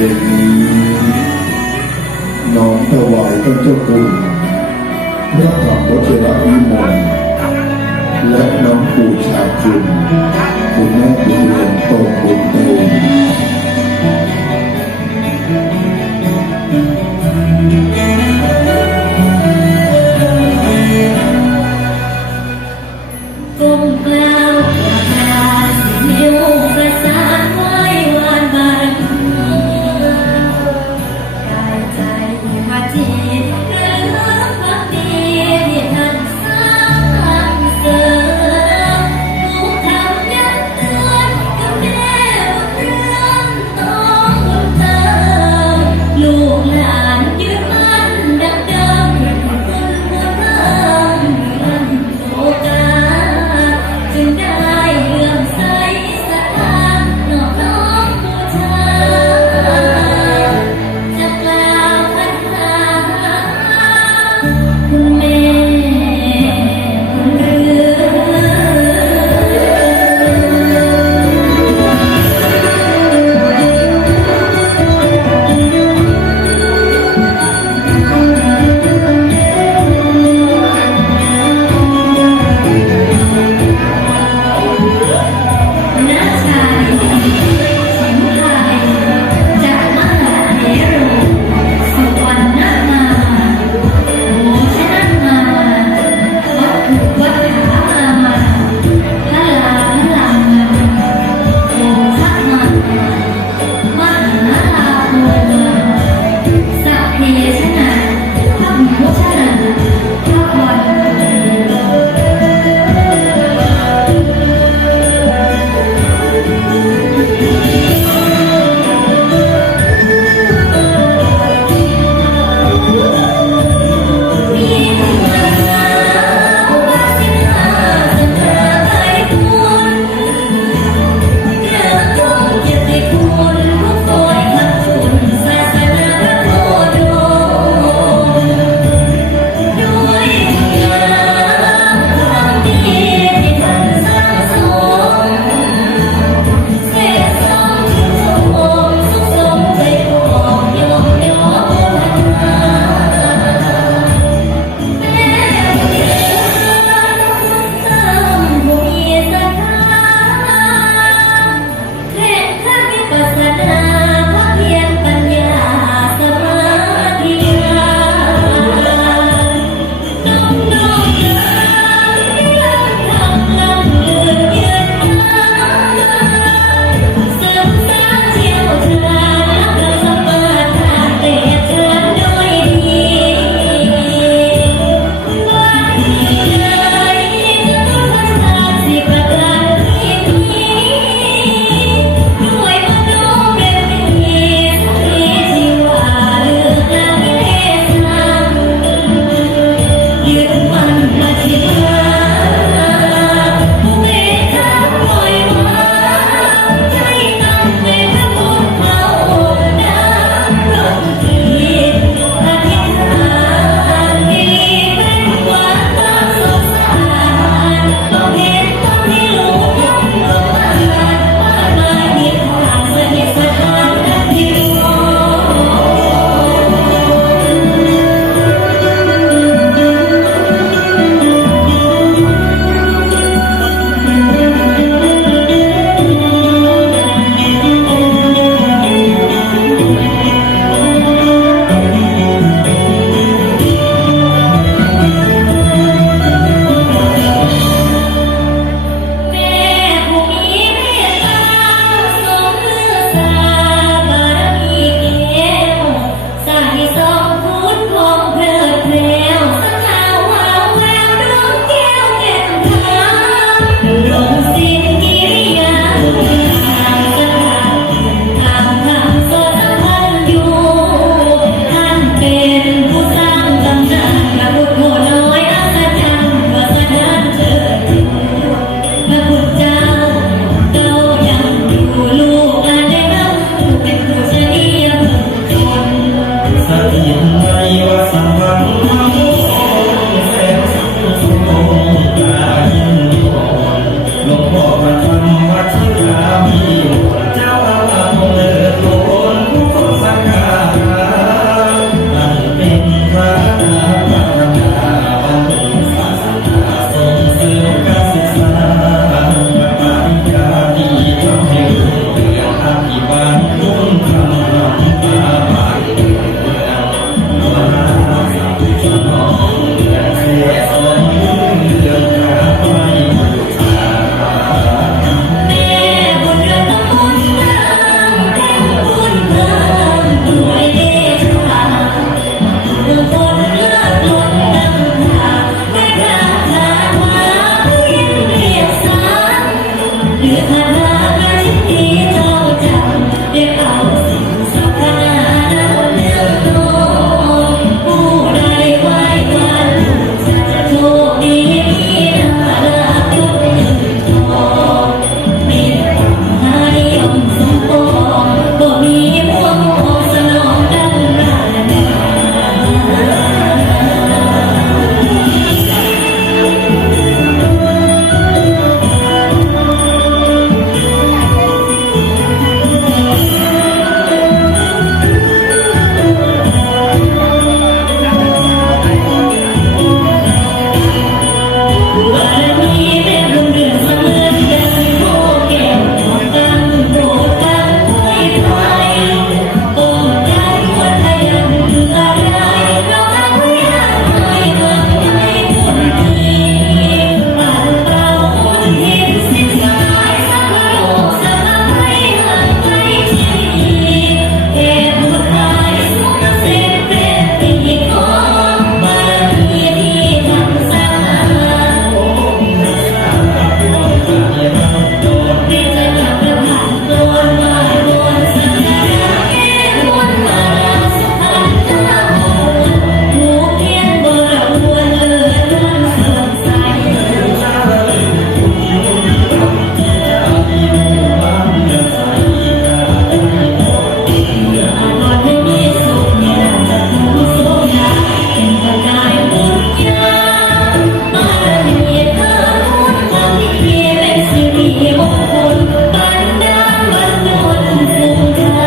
ลงนี้น้อมถวายท่านเจ้าคุณพระธรรมวชิรวิมลและน้องปู่ชาคุณแม่บุญเรือนโตบุญเติมก้มกล่าวกราบนิ้วประสานไว้วานบารมีกายใจมาจีเรื่องพักดีที่ท่านสร้างเสริมผู้ทำยัน ถ้าหากว่าที่เจ้าจำได้เอาสิ่งสำคัญนั้นเรื่องน้องผู้ใดไหว้วันจะโชคดีมีนารักทุกเงินทองมีแต่ให้ยมสมปองบ่มีห่วงมองสนองดังปรารถนา บารมีแม่รุ่งเรืองเสมือนดังโมแก้วทองคำโปรดฟังไว้ไว้ป้องกันวันพยันอะไรเราไม่อยากให้หวังให้คนดีปัดเป่าเห็นสิ้นสายสักโลกสลายห่างไกลที่เทพบุตรหายสุขเสพเป็นปีของบารมีที่ทำสร้าง ดีใจกับประผ่านโดนวายบนสัญญาเอ็นวันมาสุพรรณทราหูเพียนบรมวนเลิศวันเสื่อมใสอย่าก่อนให้มีสุขอย่าจะทุกข์โศกยาเป็นประกายบุญญาบารมีเธอพุทธความดีเป็นสิริมงคลบันดาลบันดลซึ่งเธอ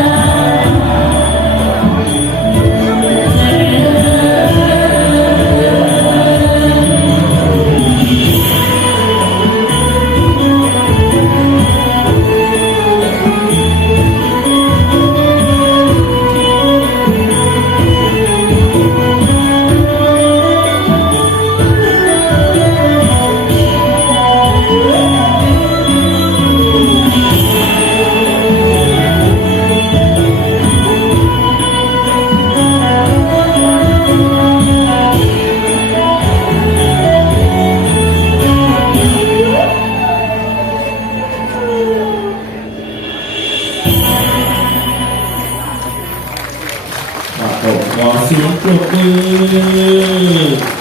ครับผมขอเสียงปรบมือ